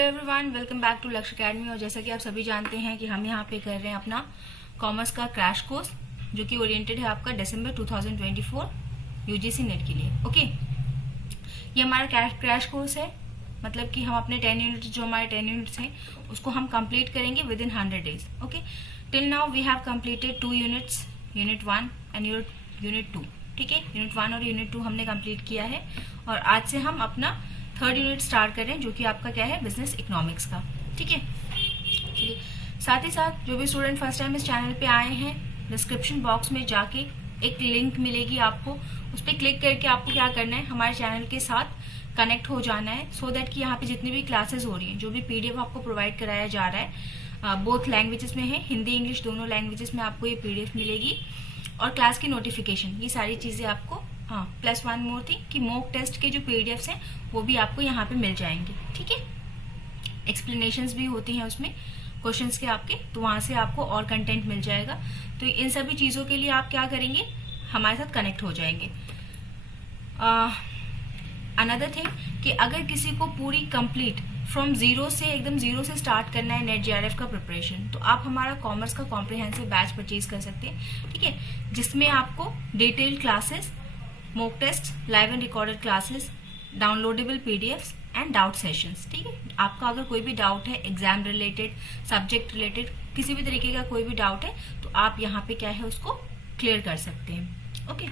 Hello everyone, welcome back to Lakshya academy. और जैसा कि आप सभी जानते हैं कि हम यहाँ पे कर रहे हैं अपना कॉमर्स का क्रैश कोर्स, जो कि ओरिएंटेड है आपका दिसंबर 2024 यूजीसी नेट के लिए। ओके, ये हमारा क्रैश कोर्स है, मतलब कि हम अपने 10 यूनिट्स, जो हमारे 10 यूनिट्स हैं, उसको हम कंप्लीट करेंगे within 100 days. Okay, till now we have completed 2 units, unit 1 and unit 2। ठीक है, यूनिट 1 और यूनिट 2 हमने कंप्लीट किया है और आज से हम अपना 3rd यूनिट स्टार्ट कर रहे हैं, जो कि आपका क्या है, बिजनेस इकोनॉमिक्स का। ठीक है, चलिए। साथ ही साथ जो भी स्टूडेंट फर्स्ट टाइम इस चैनल पे आए हैं, डिस्क्रिप्शन बॉक्स में जाके एक लिंक मिलेगी आपको, उस पर क्लिक करके आपको क्या करना है, हमारे चैनल के साथ कनेक्ट हो जाना है, सो दैट कि यहाँ पे जितनी भी क्लासेस हो रही हैं, जो भी पीडीएफ आपको प्रोवाइड कराया जा रहा है, बोथ लैंग्वेजेस में है, हिंदी इंग्लिश दोनों लैंग्वेजेस में आपको ये पीडीएफ मिलेगी, और क्लास की नोटिफिकेशन, ये सारी चीजें आपको, हाँ, प्लस वन मोर थिंग कि मॉक टेस्ट के जो पीडीएफ्स हैं वो भी आपको यहाँ पे मिल जाएंगे। ठीक है, एक्सप्लेनेशंस भी होती हैं उसमें क्वेश्चंस के आपके, तो वहां से आपको और कंटेंट मिल जाएगा। तो इन सभी चीजों के लिए आप क्या करेंगे, हमारे साथ कनेक्ट हो जाएंगे। अनदर थिंग कि अगर किसी को पूरी कंप्लीट फ्रॉम एकदम जीरो से स्टार्ट करना है नेट जेआरएफ का प्रिपरेशन, तो आप हमारा कॉमर्स का कॉम्प्रिहेंसिव बैच परचेज कर सकते हैं। ठीक है, जिसमें आपको detailed classes, mock test, live and recorded classes, downloadable PDFs and doubt sessions. ठीक है, आपका अगर कोई भी डाउट है एग्जाम रिलेटेड, सब्जेक्ट रिलेटेड, किसी भी तरीके का कोई भी डाउट है, तो आप यहाँ पे क्या है उसको क्लियर कर सकते हैं। ओके,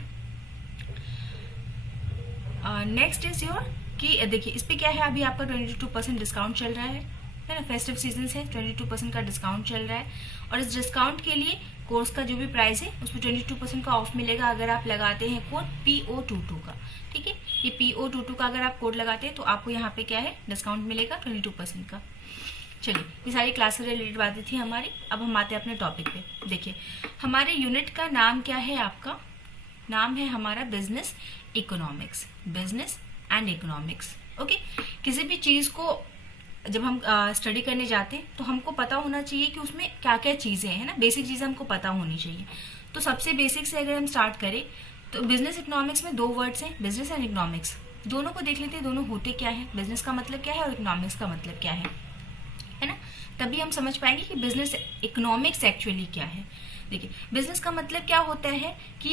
नेक्स्ट इज योर कि देखिए इस पे क्या है, अभी आपका 22% डिस्काउंट चल रहा है ना, फेस्टिव सीजन से 22% का डिस्काउंट चल रहा है, और इस डिस्काउंट के लिए कोर्स का जो भी प्राइस है उसमें 22% का ऑफ मिलेगा अगर आप लगाते हैं कोड PO22 का। ठीक है, ये PO22 का अगर आप कोड लगाते हैं तो आपको यहाँ पे क्या है, डिस्काउंट मिलेगा 22% का। चलिए, ये सारी क्लास से रिलेटेड बातें थी हमारी। अब हम आते हैं अपने टॉपिक पे। देखिए, हमारे यूनिट का नाम क्या है, आपका नाम है हमारा business economics, business and economics. Okay, किसी भी चीज को जब हम स्टडी करने जाते हैं तो हमको पता होना चाहिए कि उसमें क्या क्या चीजें हैं ना, बेसिक चीजें हमको पता होनी चाहिए। तो सबसे बेसिक से अगर हम स्टार्ट करें तो बिजनेस इकोनॉमिक्स में 2 वर्ड्स हैं, बिजनेस एंड इकोनॉमिक्स। दोनों को देख लेते हैं, दोनों होते क्या है, बिजनेस का मतलब क्या है और इकोनॉमिक्स का मतलब क्या है ना, तभी हम समझ पाएंगे कि बिजनेस इकोनॉमिक्स एक्चुअली क्या है। देखिए, बिजनेस का मतलब क्या होता है कि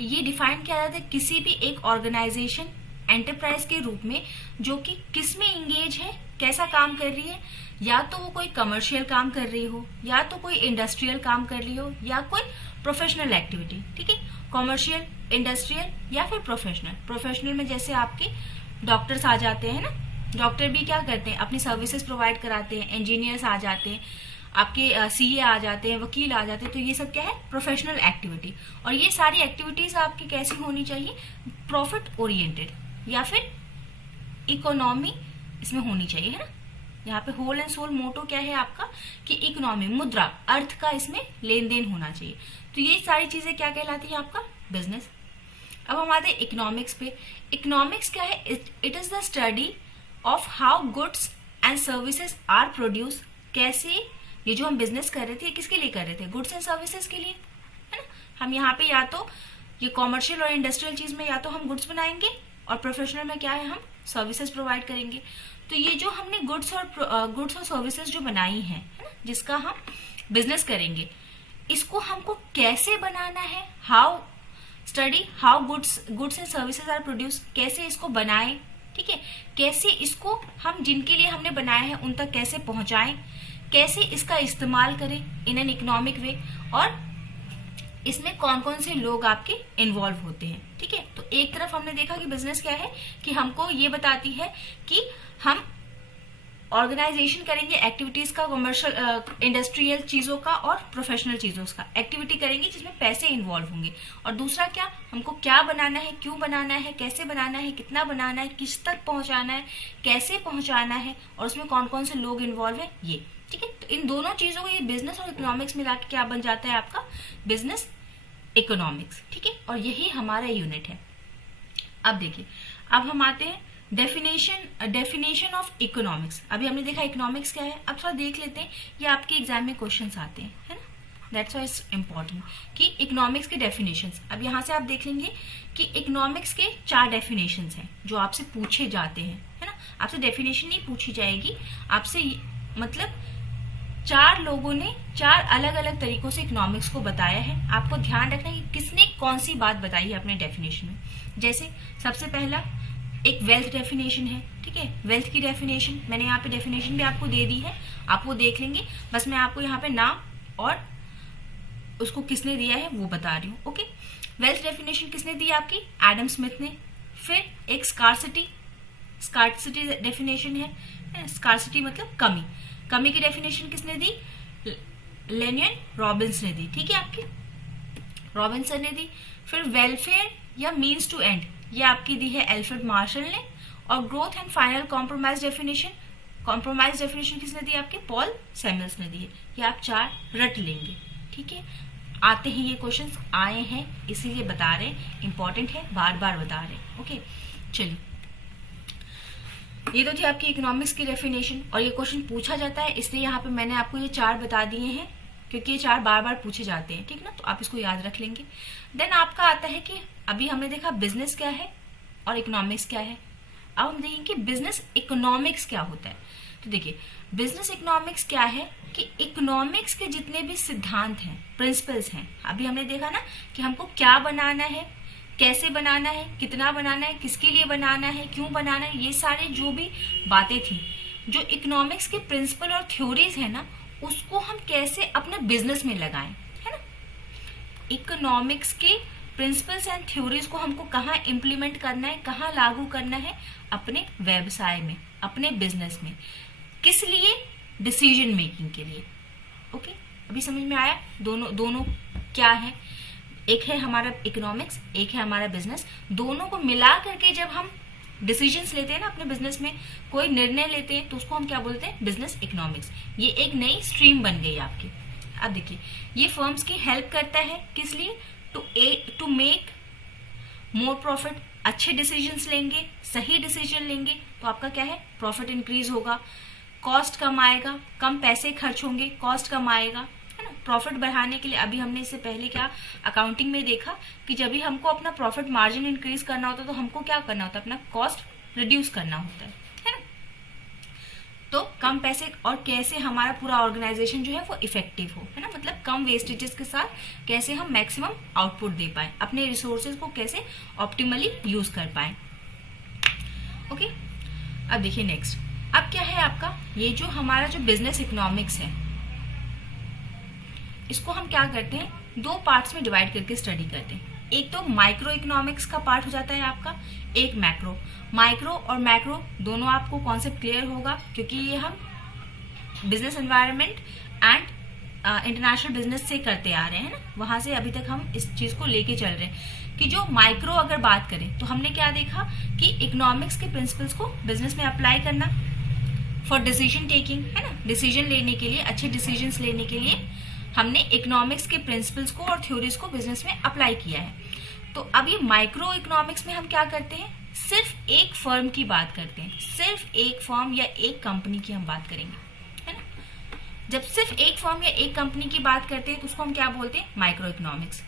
ये डिफाइन किया जाता है किसी भी एक ऑर्गेनाइजेशन, एंटरप्राइज के रूप में, जो कि किस में इंगेज है, कैसा काम कर रही है, या तो वो कोई कमर्शियल काम कर रही हो, या तो कोई इंडस्ट्रियल काम कर रही हो, या कोई प्रोफेशनल एक्टिविटी। ठीक है, कमर्शियल, इंडस्ट्रियल या फिर प्रोफेशनल। प्रोफेशनल में जैसे आपके डॉक्टर्स आ जाते हैं ना, डॉक्टर भी क्या करते हैं, अपनी सर्विसेज प्रोवाइड कराते हैं, इंजीनियर्स आ जाते हैं, आपके सीए आ जाते हैं, वकील आ जाते हैं, तो ये सब क्या है, प्रोफेशनल एक्टिविटी। और ये सारी एक्टिविटीज आपकी कैसी होनी चाहिए, प्रॉफिट ओरिएंटेड या फिर इकोनॉमी इसमें होनी चाहिए, है ना। यहाँ पे होल एंड सोल मोटो क्या है आपका, कि इकोनॉमी, मुद्रा, अर्थ का इसमें लेन देन होना चाहिए। तो ये सारी चीजें क्या कहलाती है, आपका बिजनेस। अब हम आते हैं इकोनॉमिक्स पे। इकोनॉमिक्स क्या है, it is the study of how goods and services are produce. कैसे ये जो हम बिजनेस कर रहे थे, किसके लिए कर रहे थे, गुड्स एंड सर्विसेज के लिए, है ना। हम यहाँ पे या तो ये कॉमर्शियल और इंडस्ट्रियल चीज में या तो हम गुड्स बनाएंगे, और प्रोफेशनल में क्या है, हम सर्विसेज प्रोवाइड करेंगे। तो ये जो हमने गुड्स और सर्विसेज जो बनाई है ना, जिसका हम बिजनेस करेंगे, इसको हमको कैसे बनाना है, how goods and services are produce, कैसे इसको बनाएं। ठीक है, कैसे इसको हम जिनके लिए हमने बनाया है उन तक कैसे पहुंचाएं, कैसे इसका इस्तेमाल करें इन एन इकोनॉमिक वे, और इसमें कौन कौन से लोग आपके इन्वॉल्व होते हैं। ठीक है, तो एक तरफ हमने देखा कि बिजनेस क्या है, कि हमको ये बताती है कि हम ऑर्गेनाइजेशन करेंगे एक्टिविटीज का, कमर्शियल, इंडस्ट्रियल चीजों का और प्रोफेशनल चीजों का एक्टिविटी करेंगे जिसमें पैसे इन्वॉल्व होंगे। और दूसरा क्या, हमको क्या बनाना है, क्यों बनाना है, कैसे बनाना है, कितना बनाना है, किस तक पहुंचाना है, कैसे पहुंचाना है, और उसमें कौन कौन से लोग इन्वॉल्व है, ये। ठीक है, तो इन दोनों चीजों को, ये बिजनेस और इकोनॉमिक्स मिला के क्या बन जाता है, आपका बिजनेस इकोनॉमिक्स। ठीक है, और यही हमारा यूनिट है। अब देखिए, अब हम आते हैं डेफिनेशन ऑफ इकोनॉमिक्स। अभी हमने देखा इकोनॉमिक्स क्या है, अब थोड़ा देख लेते हैं, ये आपके एग्जाम में क्वेश्चंस आते हैं, है ना। दैट्स व्हाई इट्स इम्पोर्टेंट कि इकोनॉमिक्स के डेफिनेशंस। अब यहाँ से आप देख लेंगे कि इकोनॉमिक्स के 4 डेफिनेशंस हैं जो आपसे पूछे जाते हैं, है ना। आपसे डेफिनेशन नहीं पूछी जाएगी, आपसे मतलब 4 लोगों ने 4 अलग अलग तरीकों से इकोनॉमिक्स को बताया है। आपको ध्यान रखना है कि किसने कौन सी बात बताई है अपने डेफिनेशन में। जैसे सबसे पहला एक वेल्थ डेफिनेशन है, ठीक है। वेल्थ की डेफिनेशन मैंने यहाँ पे डेफिनेशन भी आपको दे दी है, आप वो देख लेंगे। बस मैं आपको यहाँ पे नाम और उसको किसने दिया है वो बता रही हूँ। ओके, वेल्थ डेफिनेशन किसने दी आपकी? एडम स्मिथ ने। फिर एक स्कार्सिटी डेफिनेशन है। स्कार्सिटी मतलब कमी। कमी की डेफिनेशन किसने दी? लेनियन रॉबिन्स ने दी, ठीक है, आपकी रॉबिन्सन ने दी। फिर वेलफेयर या मीन्स टू एंड, ये आपकी दी है एल्फ्रेड मार्शल ने। और growth and final compromise definition किसने दी? आपके पॉल सैमुअल्स ने दी है। ये आप 4 रट लेंगे, ठीक है। आते ही ये क्वेश्चंस आए हैं, इसीलिए बता रहे हैं, इंपॉर्टेंट है, बार बार बता रहे हैं। ओके, चलिए, ये तो थी आपकी इकोनॉमिक्स की डेफिनेशन और ये क्वेश्चन पूछा जाता है, इसलिए यहाँ पे मैंने आपको ये 4 बता दिए हैं, क्योंकि ये 4 बार बार पूछे जाते हैं, ठीक ना, तो आप इसको याद रख लेंगे। देन आपका आता है कि अभी हमने देखा बिजनेस क्या है और इकोनॉमिक्स क्या है। अब हम देखेंगे कि बिजनेस इकोनॉमिक्स क्या होता है। तो देखिए, बिजनेस इकोनॉमिक्स क्या है कि इकोनॉमिक्स के जितने भी सिद्धांत हैं, प्रिंसिपल्स हैं, अभी हमने देखा ना कि हमको क्या बनाना है, कैसे बनाना है, कितना बनाना है, किसके लिए बनाना है, क्यों बनाना है, ये सारे जो भी बातें थी, जो इकोनॉमिक्स के प्रिंसिपल और थ्योरीज है ना, उसको हम कैसे अपने बिजनेस में लगाएं, है ना। इकोनॉमिक्स के प्रिंसिपल्स एंड थ्योरीज को हमको कहाँ इम्प्लीमेंट करना है, कहाँ लागू करना है? अपने व्यवसाय में, अपने बिजनेस में। किस लिए? डिसीजन मेकिंग के लिए। ओके, अभी समझ में आया दोनों क्या है? एक है हमारा इकोनॉमिक्स, एक है हमारा बिजनेस। दोनों को मिला करके जब हम डिसीजंस लेते हैं ना अपने बिजनेस में, कोई निर्णय लेते हैं, तो उसको हम क्या बोलते हैं? Business economics. ये एक नई स्ट्रीम बन गई आपकी। अब देखिए, ये फर्म्स की हेल्प करता है किस लिए? To make more profit. अच्छे डिसीजंस लेंगे, सही डिसीजन लेंगे तो आपका क्या है? प्रॉफिट इंक्रीज होगा, कॉस्ट कम आएगा, कम पैसे खर्च होंगे, कॉस्ट कम आएगा, है ना। प्रॉफिट बढ़ाने के लिए अभी हमने इससे पहले क्या अकाउंटिंग में देखा कि जब भी हमको अपना प्रॉफिट मार्जिन इंक्रीज करना होता है तो हमको क्या करना होता है? अपना कॉस्ट रिड्यूस करना होता है ना। तो कम पैसे और कैसे हमारा पूरा ऑर्गेनाइजेशन जो है वो इफेक्टिव हो, है ना, मतलब कम वेस्टेजेस के साथ कैसे हम मैक्सिमम आउटपुट दे पाए, अपने रिसोर्सेज को कैसे ऑप्टिमली यूज कर पाए। ओके, अब देखिए नेक्स्ट, अब क्या है आपका ये जो हमारा जो बिजनेस इकोनॉमिक्स है, इसको हम क्या करते हैं? 2 पार्ट्स में डिवाइड करके स्टडी करते हैं। एक तो माइक्रो इकोनॉमिक्स का पार्ट हो जाता है आपका, एक मैक्रो। माइक्रो और मैक्रो दोनों आपको कॉन्सेप्ट क्लियर होगा, क्योंकि ये हम business environment and international business से करते आ रहे हैं ना, वहां से अभी तक हम इस चीज को लेके चल रहे हैं कि जो माइक्रो अगर बात करें तो हमने क्या देखा कि इकोनॉमिक्स के प्रिंसिपल्स को बिजनेस में अप्लाई करना फॉर डिसीजन टेकिंग, है ना, डिसीजन लेने के लिए, अच्छे डिसीजंस लेने के लिए हमने इकोनॉमिक्स के प्रिंसिपल्स को और थ्योरीज को बिजनेस में अप्लाई किया है। तो अब ये माइक्रो इकोनॉमिक्स में हम क्या करते हैं? सिर्फ एक फर्म की बात करते हैं, सिर्फ एक फर्म या एक कंपनी की हम बात करेंगे, है ना। जब सिर्फ एक फर्म या एक कंपनी की बात करते हैं तो उसको हम क्या बोलते हैं? Micro economics.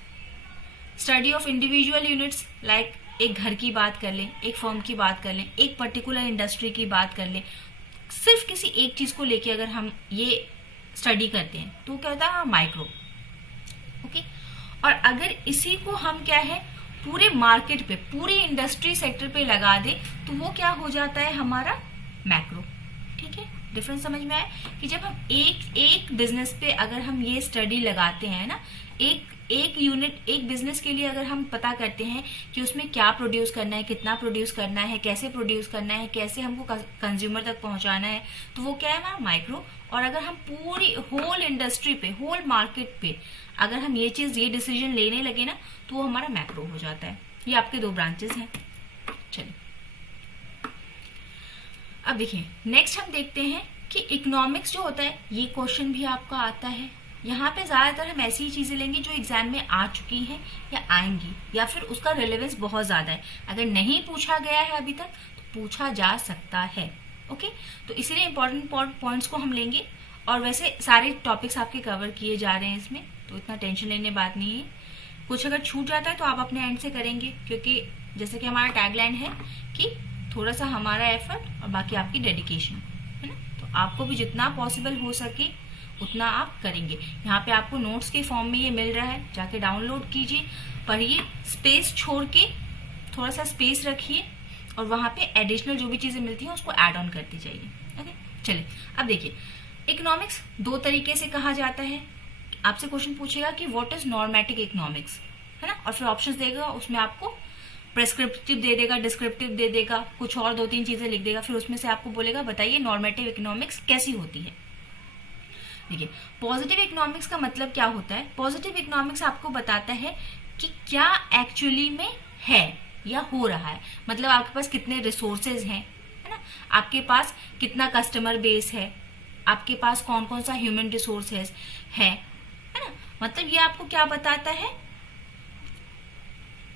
Study of individual units, like एक घर की बात कर लें, एक फर्म की बात कर लें, एक पर्टिकुलर इंडस्ट्री की बात कर लें, सिर्फ किसी एक चीज को लेके अगर हम ये स्टडी करते हैं तो क्या होता है? माइक्रो। ओके, और अगर इसी को हम क्या है पूरे मार्केट पे, पूरी इंडस्ट्री सेक्टर पे लगा दे तो वो क्या हो जाता है? हमारा मैक्रो। ठीक है, डिफरेंस समझ में आया कि जब हम एक बिजनेस पे अगर हम ये स्टडी लगाते हैं ना, एक यूनिट, एक बिजनेस के लिए अगर हम पता करते हैं कि उसमें क्या प्रोड्यूस करना है, कितना प्रोड्यूस करना है, कैसे प्रोड्यूस करना है, कैसे हमको कंज्यूमर तक पहुंचाना है, तो वो क्या है? हमारा माइक्रो। और अगर हम पूरी होल इंडस्ट्री पे, होल मार्केट पे अगर हम ये चीज, ये डिसीजन लेने लगे ना, तो वो हमारा मैक्रो हो जाता है। ये आपके 2 ब्रांचेस हैं। चलिए, अब देखिए नेक्स्ट हम देखते हैं कि इकोनॉमिक्स जो होता है, ये क्वेश्चन भी आपका आता है। यहाँ पे ज्यादातर हम ऐसी ही चीजें लेंगे जो एग्जाम में आ चुकी हैं या आएंगी, या फिर उसका रिलेवेंस बहुत ज्यादा है। अगर नहीं पूछा गया है अभी तक तो पूछा जा सकता है। ओके, तो इसीलिए इंपॉर्टेंट पॉइंट्स को हम लेंगे। और वैसे सारे टॉपिक्स आपके कवर किए जा रहे हैं इसमें, तो इतना टेंशन लेने बात नहीं है। कुछ अगर छूट जाता है तो आप अपने एंड से करेंगे, क्योंकि जैसे कि हमारा टैगलाइन है कि थोड़ा सा हमारा एफर्ट और बाकी आपकी डेडिकेशन, है ना। तो आपको भी जितना पॉसिबल हो सके उतना आप करेंगे। यहाँ पे आपको नोट्स के फॉर्म में ये मिल रहा है, जाके डाउनलोड कीजिए, पढ़िए, स्पेस छोड़ के थोड़ा सा स्पेस रखिए और वहाँ पे एडिशनल जो भी चीज़ें मिलती हैं उसको ऐड ऑन करती जाइए। ओके, चलिए अब देखिए, इकोनॉमिक्स दो तरीके से कहा जाता है। आपसे क्वेश्चन पूछेगा कि व्हाट इज नॉर्मेटिक इकोनॉमिक्स, है ना, और फिर ऑप्शंस देगा, उसमें आपको प्रेस्क्रिप्टिव दे देगा, डिस्क्रिप्टिव दे देगा, कुछ और 2-3 चीजें लिख देगा, फिर उसमें से आपको बोलेगा बताइए नॉर्मेटिव इकोनॉमिक्स कैसी होती है। देखिए, पॉजिटिव इकोनॉमिक्स का मतलब क्या होता है। पॉजिटिव इकोनॉमिक्स आपको बताता है कि क्या एक्चुअली में है या हो रहा है, मतलब आपके पास कितने रिसोर्सेज हैं, है ना, आपके पास कितना कस्टमर बेस है, आपके पास कौन कौन सा ह्यूमन रिसोर्सेज है ना। मतलब ये आपको क्या बताता है,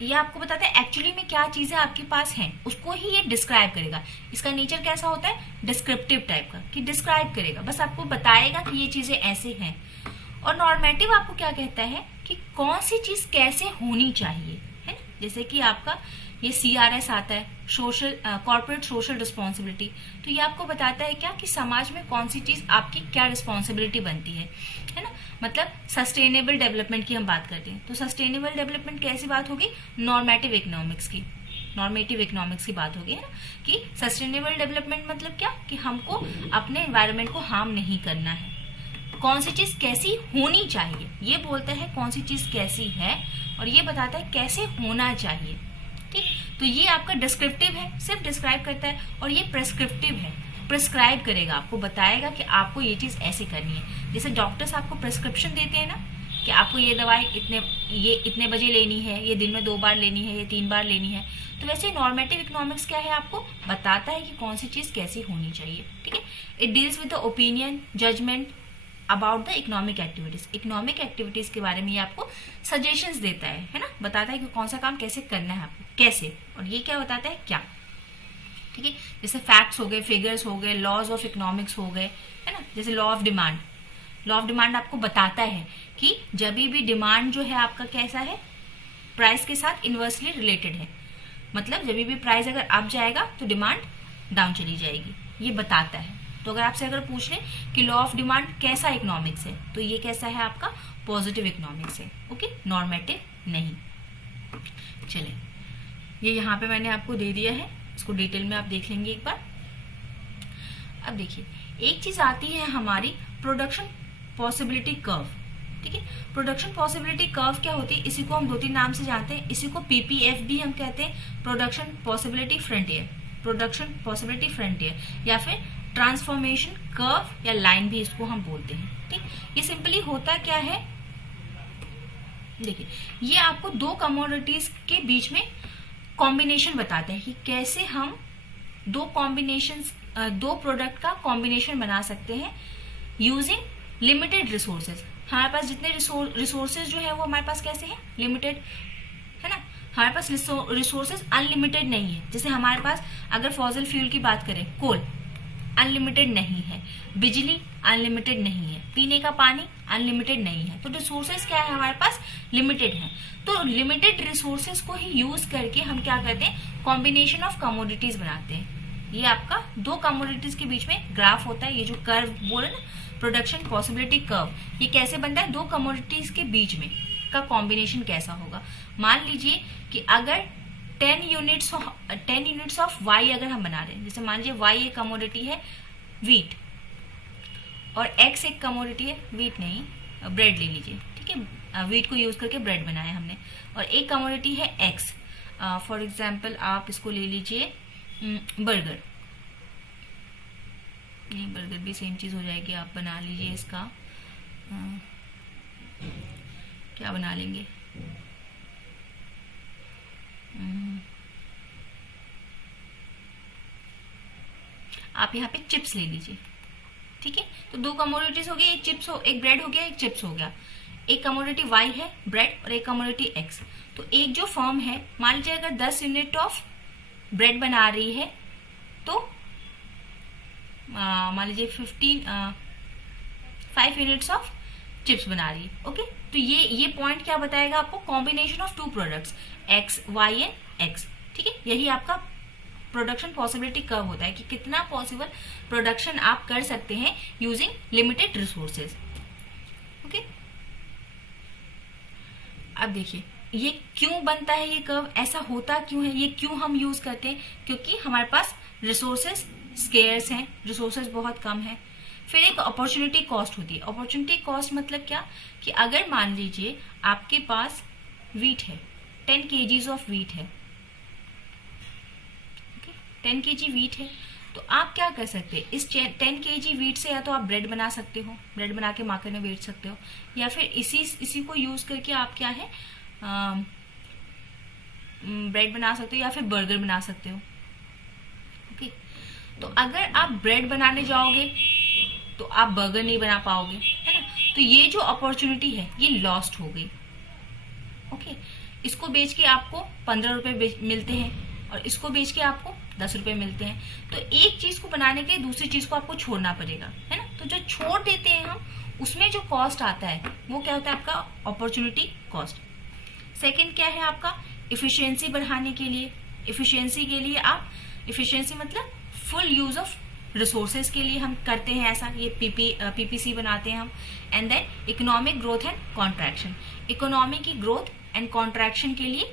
ये आपको बताता है एक्चुअली में क्या चीजें आपके पास हैं, उसको ही ये डिस्क्राइब करेगा। इसका नेचर कैसा होता है, डिस्क्रिप्टिव टाइप का, कि डिस्क्राइब करेगा, बस आपको बताएगा कि ये चीजें ऐसे हैं। और नॉर्मेटिव आपको क्या कहता है कि कौन सी चीज कैसे होनी चाहिए, है ना। जैसे कि आपका ये CRS आता है, सोशल कॉर्पोरेट सोशल रिस्पॉन्सिबिलिटी, तो ये आपको बताता है क्या कि समाज में कौन सी चीज आपकी क्या रिस्पॉन्सिबिलिटी बनती है ना। मतलब सस्टेनेबल डेवलपमेंट की हम बात करते हैं, तो सस्टेनेबल डेवलपमेंट कैसी बात होगी, नॉर्मेटिव इकोनॉमिक्स की, नॉर्मेटिव इकोनॉमिक्स की बात होगी, है ना, कि सस्टेनेबल डेवलपमेंट मतलब क्या कि हमको अपने एनवायरनमेंट को हार्म नहीं करना है। कौन सी चीज कैसी होनी चाहिए, ये बोलता है कौन सी चीज कैसी है, और ये बताता है कैसे होना चाहिए। ठीक, तो ये आपका डिस्क्रिप्टिव है, सिर्फ डिस्क्राइब करता है, और ये प्रेस्क्रिप्टिव है, प्रिस्क्राइब करेगा, आपको बताएगा कि आपको ये चीज ऐसे करनी है। जैसे डॉक्टर्स आपको प्रेस्क्रिप्शन देते हैं ना कि आपको ये दवाई इतने बजे लेनी है, ये दिन में 2 बार लेनी है, ये 3 बार लेनी है, तो वैसे नॉर्मेटिव इकोनॉमिक्स क्या है, आपको बताता है कि कौन सी चीज कैसी होनी चाहिए। ठीक है, it deals with the opinion judgement about the economic activities, economic activities के बारे में ये आपको सजेशंस देता है ना, बताता है कि कौन सा काम कैसे करना है आपको, कैसे, और ये क्या बताता है क्या। ठीक है, जैसे फैक्ट्स हो गए, फिगर्स हो गए, लॉज ऑफ इकोनॉमिक्स हो गए, है ना। जैसे law of demand, law of demand आपको बताता है कि जब भी डिमांड जो है आपका कैसा है, प्राइस के साथ इनवर्सली रिलेटेड है, मतलब जब भी प्राइस अगर अप जाएगा तो डिमांड डाउन चली जाएगी, ये बताता है। तो अगर आपसे अगर पूछ लें कि लॉ ऑफ डिमांड कैसा इकोनॉमिक्स है, तो ये कैसा है आपका पॉजिटिव इकोनॉमिक्स है। ओके, नॉर्मेटिव नहीं। चले, ये यहाँ पे मैंने आपको दे दिया है, इसको डिटेल में आप देख लेंगे एक बार। अब देखिए, एक चीज आती है हमारी प्रोडक्शन पॉसिबिलिटी कर्व। ठीक है, प्रोडक्शन पॉसिबिलिटी कर्व क्या होती है, इसी को हम 2-3 नाम से जानते हैं। इसी को PPF भी हम कहते हैं, production possibility frontier, production possibility frontier, या फिर ट्रांसफॉर्मेशन कर्व या लाइन भी इसको हम बोलते हैं। ठीक, ये सिंपली होता क्या है, देखिए, ये आपको 2 कमोडिटीज के बीच में कॉम्बिनेशन बताते हैं कि कैसे हम 2 प्रोडक्ट का कॉम्बिनेशन बना सकते हैं यूजिंग लिमिटेड रिसोर्सेज। हमारे पास जितने रिसोर्सेज जो है वो हमारे पास कैसे हैं, लिमिटेड, है ना। हमारे पास रिसोर्सेज अनलिमिटेड नहीं है। जैसे हमारे पास अगर फॉसिल फ्यूल की बात करें, कोल अनलिमिटेड नहीं है, बिजली अनलिमिटेड नहीं है, पीने का पानी अनलिमिटेड नहीं है, तो रिसोर्सेज क्या है हमारे पास, लिमिटेड है। तो लिमिटेड रिसोर्सेज को ही यूज करके हम क्या करते हैं, कॉम्बिनेशन ऑफ कमोडिटीज बनाते हैं। ये आपका 2 कमोडिटीज के बीच में ग्राफ होता है, ये जो कर्व बोले ना, प्रोडक्शन पॉसिबिलिटी कर्व, ये कैसे बनता है, 2 कमोडिटीज के बीच में का कॉम्बिनेशन कैसा होगा। मान लीजिए कि अगर 10 यूनिट्स ऑफ वाई अगर हम बना रहे हैं, जैसे मान लीजिए वाई एक कमोडिटी है वीट, और एक्स एक कमोडिटी है, वीट नहीं, ब्रेड ले लीजिए। ठीक है, वीट को यूज करके ब्रेड बनाया हमने, और एक कमोडिटी है एक्स। फॉर एग्जाम्पल आप इसको ले लीजिए बर्गर, नहीं बर्गर भी सेम चीज हो जाएगी, आप बना लीजिए इसका क्या बना लेंगे, आप यहाँ पे चिप्स ले लीजिए। ठीक है, तो 2 कमोडिटीज हो गई, एक ब्रेड हो गया, एक चिप्स हो गया। एक कमोडिटी वाई है ब्रेड, और एक कमोडिटी एक्स। तो एक जो फर्म है, मान लीजिए अगर 10 यूनिट ऑफ ब्रेड बना रही है, तो मान लीजिए 5 यूनिट्स ऑफ चिप्स बना रही है। ओके, तो ये पॉइंट क्या बताएगा आपको, combination of 2 products, X Y and X. ठीक है, यही आपका प्रोडक्शन पॉसिबिलिटी कर्व होता है कि कितना पॉसिबल प्रोडक्शन आप कर सकते हैं यूजिंग लिमिटेड रिसोर्सेज। ओके, अब देखिए ये क्यों बनता है, ये कर्व ऐसा होता क्यों है, ये क्यों हम यूज करते हैं, क्योंकि हमारे पास रिसोर्सेज स्केयर्स हैं, रिसोर्सेज बहुत कम है। फिर एक अपॉर्चुनिटी कॉस्ट होती है। अपॉर्चुनिटी कॉस्ट मतलब क्या, कि अगर मान लीजिए आपके पास वीट है, 10 kgs ऑफ वीट है, 10 kg वीट है, तो आप क्या कर सकते हैं, इस 10 kg वीट से या तो आप ब्रेड बना सकते हो, ब्रेड बना के मार्केट में बेच सकते हो, या फिर इसी को यूज करके आप क्या है ब्रेड बना सकते हो या फिर बर्गर बना सकते हो। ओके, तो अगर आप ब्रेड बनाने जाओगे तो आप बर्गर नहीं बना पाओगे, है ना। तो ये जो अपॉर्चुनिटी है ये लॉस्ट हो गई। ओके, इसको बेच के आपको 15 रुपए मिलते हैं और इसको बेच के आपको 10 रुपए मिलते हैं। तो एक चीज को बनाने के दूसरी चीज को आपको छोड़ना पड़ेगा, है ना। तो जो छोड़ देते हैं हम, उसमें जो कॉस्ट आता है वो क्या होता है, आपका अपॉर्चुनिटी कॉस्ट। सेकंड क्या है आपका, इफिशियंसी बढ़ाने के लिए। इफिशियंसी के लिए आप, इफिशियंसी मतलब फुल यूज ऑफ रिसोर्सेज के लिए हम करते हैं ऐसा, ये पीपीसी बनाते हैं हम। And then economic growth and contraction. Economy की ग्रोथ एंड कॉन्ट्रैक्शन के लिए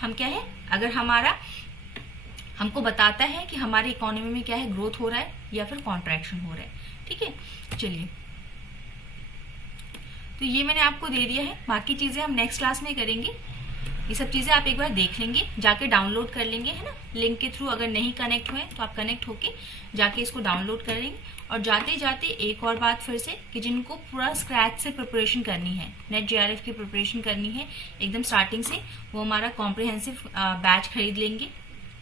हम क्या है, अगर हमको बताता है कि हमारी इकोनॉमी में क्या है, ग्रोथ हो रहा है या फिर कॉन्ट्रैक्शन हो रहा है। ठीक है, चलिए, तो ये मैंने आपको दे दिया है, बाकी चीजें हम नेक्स्ट क्लास में करेंगे। ये सब चीजें आप एक बार देख लेंगे, जाके डाउनलोड कर लेंगे, है ना, लिंक के थ्रू। अगर नहीं कनेक्ट हुए तो आप कनेक्ट होके जाके इसको डाउनलोड कर लेंगे। और जाते जाते एक और बात फिर से, कि जिनको पूरा स्क्रैच से प्रिपरेशन करनी है, नेट जेआरएफ की प्रिपरेशन करनी है एकदम स्टार्टिंग से, वो हमारा कॉम्प्रिहेंसिव बैच खरीद लेंगे,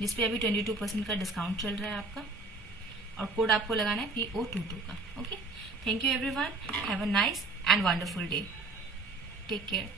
जिसपे अभी 22% का डिस्काउंट चल रहा है आपका, और कोड आपको लगाना है PO22 का। Okay, thank you everyone, have a nice and wonderful day, take care.